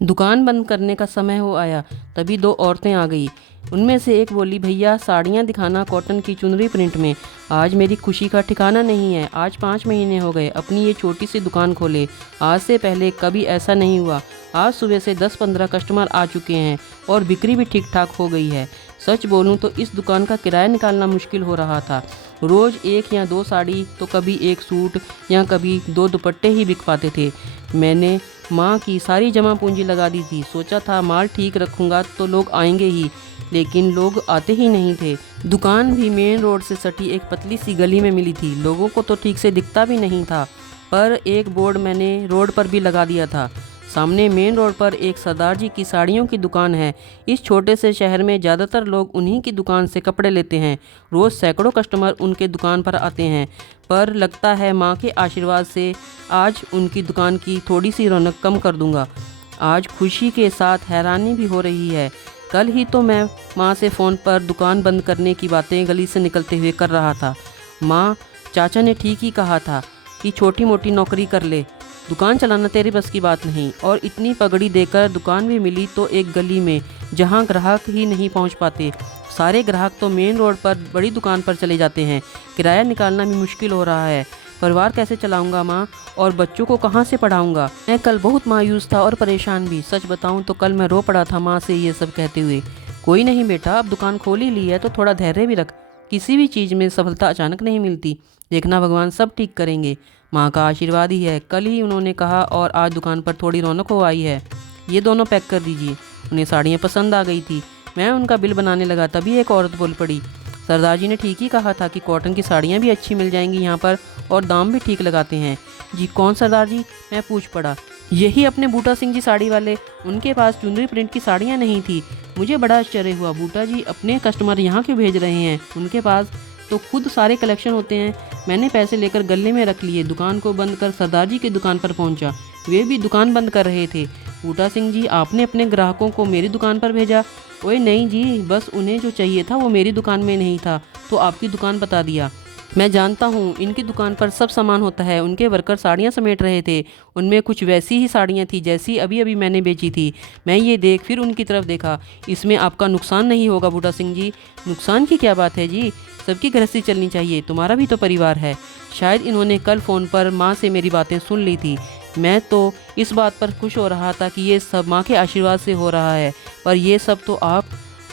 दुकान बंद करने का समय हो आया, तभी दो औरतें आ गई। उनमें से एक बोली, भैया साड़ियाँ दिखाना कॉटन की चुनरी प्रिंट में। आज मेरी खुशी का ठिकाना नहीं है। आज 5 महीने हो गए अपनी ये छोटी सी दुकान खोले। आज से पहले कभी ऐसा नहीं हुआ। आज सुबह से 10-15 कस्टमर आ चुके हैं और बिक्री भी ठीक ठाक हो गई है। सच बोलूँ तो इस दुकान का किराया निकालना मुश्किल हो रहा था। रोज़ 1 या 2 साड़ी तो कभी 1 सूट या कभी 2 दुपट्टे ही बिक पाते थे। मैंने माँ की सारी जमा पूंजी लगा दी थी। सोचा था माल ठीक रखूँगा तो लोग आएंगे ही, लेकिन लोग आते ही नहीं थे। दुकान भी मेन रोड से सटी एक पतली सी गली में मिली थी। लोगों को तो ठीक से दिखता भी नहीं था, पर एक बोर्ड मैंने रोड पर भी लगा दिया था। सामने मेन रोड पर एक सरदार जी की साड़ियों की दुकान है। इस छोटे से शहर में ज़्यादातर लोग उन्हीं की दुकान से कपड़े लेते हैं। रोज़ सैकड़ों कस्टमर उनके दुकान पर आते हैं, पर लगता है माँ के आशीर्वाद से आज उनकी दुकान की थोड़ी सी रौनक कम कर दूंगा। आज खुशी के साथ हैरानी भी हो रही है। कल ही तो मैं माँ से फ़ोन पर दुकान बंद करने की बातें गली से निकलते हुए कर रहा था। माँ, चाचा ने ठीक ही कहा था कि छोटी मोटी नौकरी कर ले, दुकान चलाना तेरे बस की बात नहीं। और इतनी पगड़ी देकर दुकान भी मिली तो एक गली में, जहाँ ग्राहक ही नहीं पहुँच पाते। सारे ग्राहक तो मेन रोड पर बड़ी दुकान पर चले जाते हैं। किराया निकालना भी मुश्किल हो रहा है। परिवार कैसे चलाऊंगा माँ, और बच्चों को कहाँ से पढ़ाऊंगा। मैं कल बहुत मायूस था और परेशान भी। सच बताऊं तो कल मैं रो पड़ा था माँ से ये सब कहते हुए। कोई नहीं बेटा, अब दुकान खोल ही ली है तो थोड़ा धैर्य भी रख। किसी भी चीज़ में सफलता अचानक नहीं मिलती। देखना भगवान सब ठीक करेंगे, माँ का आशीर्वाद ही है। कल ही उन्होंने कहा और आज दुकान पर थोड़ी रौनक हो आई है। ये दोनों पैक कर दीजिए। उन्हें साड़ियाँ पसंद आ गई थी। मैं उनका बिल बनाने लगा, तभी एक औरत बोल पड़ी, सरदार जी ने ठीक ही कहा था कि कॉटन की साड़ियाँ भी अच्छी मिल जाएंगी यहाँ पर, और दाम भी ठीक लगाते हैं। जी कौन सरदार जी, मैं पूछ पड़ा। यही अपने बूटा सिंह जी साड़ी वाले। उनके पास चुनरी प्रिंट की साड़ियाँ नहीं थी। मुझे बड़ा आश्चर्य हुआ। बूटा जी अपने कस्टमर यहाँ क्यों भेज रहे हैं? उनके पास तो खुद सारे कलेक्शन होते हैं। मैंने पैसे लेकर गले में रख लिए, दुकान को बंद कर सरदार जी की दुकान पर पहुंचा। वे भी दुकान बंद कर रहे थे। बूटा सिंह जी, आपने अपने ग्राहकों को मेरी दुकान पर भेजा? ओए नहीं जी, बस उन्हें जो चाहिए था वो मेरी दुकान में नहीं था, तो आपकी दुकान बता दिया। मैं जानता हूँ इनकी दुकान पर सब सामान होता है। उनके वर्कर साड़ियाँ समेट रहे थे। उनमें कुछ वैसी ही साड़ियाँ थी जैसी अभी अभी मैंने बेची थी। मैं ये देख फिर उनकी तरफ देखा। इसमें आपका नुकसान नहीं होगा बूटा सिंह जी? नुकसान की क्या बात है जी, सबकी गृहस्थी चलनी चाहिए, तुम्हारा भी तो परिवार है। शायद इन्होंने कल फ़ोन पर माँ से मेरी बातें सुन ली थी। मैं तो इस बात पर खुश हो रहा था कि ये सब माँ के आशीर्वाद से हो रहा है, पर ये सब तो आप।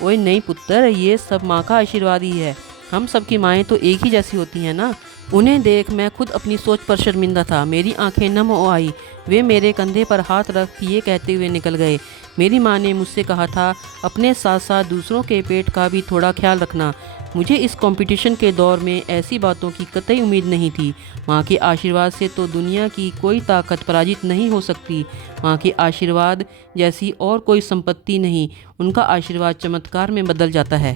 ओए नहीं पुत्र, ये सब माँ का आशीर्वाद ही है। हम सबकी माएँ तो एक ही जैसी होती हैं ना। उन्हें देख मैं खुद अपनी सोच पर शर्मिंदा था। मेरी आंखें नम हो आई। वे मेरे कंधे पर हाथ रख ये कहते हुए निकल गए, मेरी माँ ने मुझसे कहा था अपने साथ साथ दूसरों के पेट का भी थोड़ा ख्याल रखना। मुझे इस कंपटीशन के दौर में ऐसी बातों की कतई उम्मीद नहीं थी। माँ के आशीर्वाद से तो दुनिया की कोई ताकत पराजित नहीं हो सकती। माँ के आशीर्वाद जैसी और कोई संपत्ति नहीं। उनका आशीर्वाद चमत्कार में बदल जाता है।